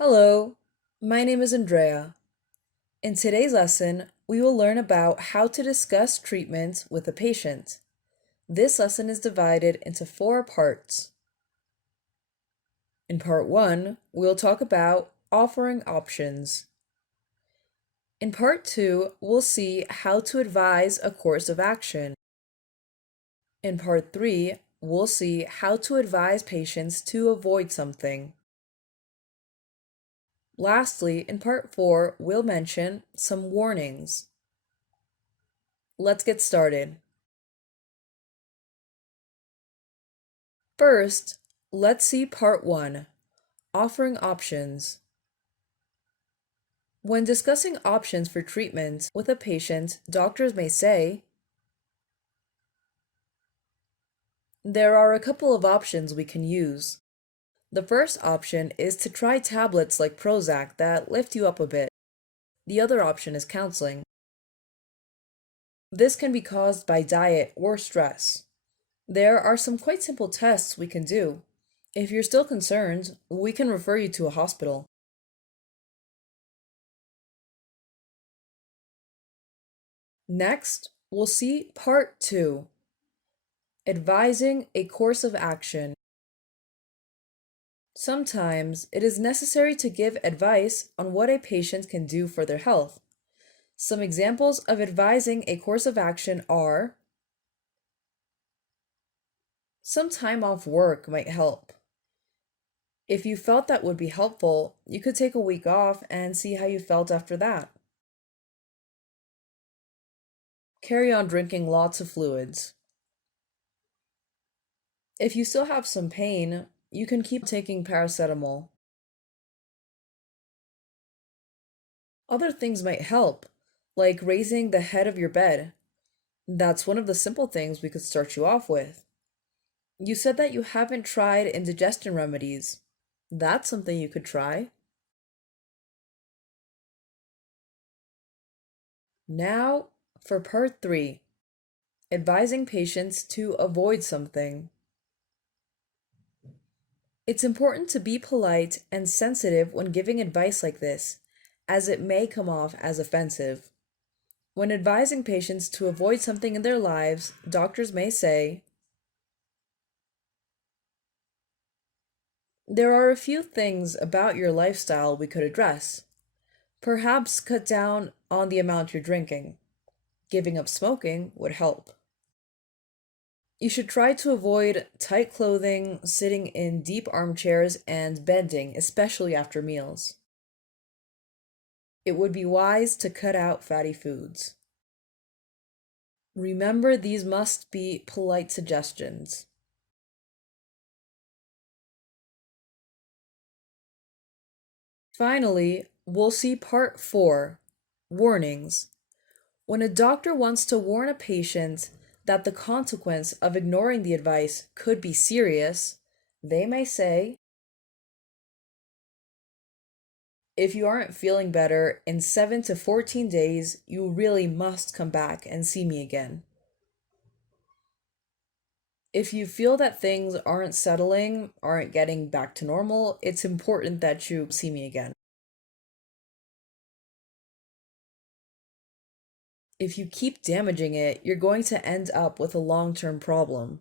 Hello, my name is Andrea. In today's lesson, we will learn about how to discuss treatment with a patient. This lesson is divided into 4 parts. In part 1, we'll talk about offering options. In part 2, we'll see how to advise a course of action. In part 3, we'll see how to advise patients to avoid something. Lastly, in part 4, we'll mention some warnings. Let's get started. First, let's see part 1, offering options. When discussing options for treatment with a patient, doctors may say, there are a couple of options we can use. The first option is to try tablets like Prozac that lift you up a bit. The other option is counseling. This can be caused by diet or stress. There are some quite simple tests we can do. If you're still concerned, we can refer you to a hospital. Next, we'll see part 2, advising a course of action. Sometimes it is necessary to give advice on what a patient can do for their health. Some examples of advising a course of action are: some time off work might help. If you felt that would be helpful, you could take a week off and see how you felt after that. Carry on drinking lots of fluids. If you still have some pain, you can keep taking paracetamol. Other things might help, like raising the head of your bed. That's one of the simple things we could start you off with. You said that you haven't tried indigestion remedies. That's something you could try. Now, for part 3, advising patients to avoid something. It's important to be polite and sensitive when giving advice like this, as it may come off as offensive. When advising patients to avoid something in their lives, doctors may say, there are a few things about your lifestyle we could address. Perhaps cut down on the amount you're drinking. Giving up smoking would help. You should try to avoid tight clothing, sitting in deep armchairs, and bending, especially after meals. It would be wise to cut out fatty foods. Remember, these must be polite suggestions. Finally, we'll see part 4, warnings. When a doctor wants to warn a patient that the consequence of ignoring the advice could be serious, they may say, if you aren't feeling better in 7 to 14 days, you really must come back and see me again. If you feel that things aren't settling, aren't getting back to normal, it's important that you see me again. If you keep damaging it, you're going to end up with a long-term problem.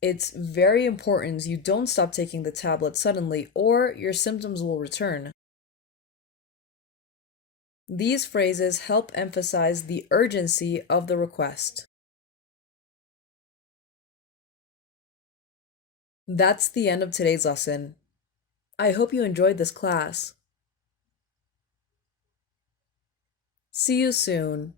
It's very important you don't stop taking the tablet suddenly, or your symptoms will return. These phrases help emphasize the urgency of the request. That's the end of today's lesson. I hope you enjoyed this class. See you soon.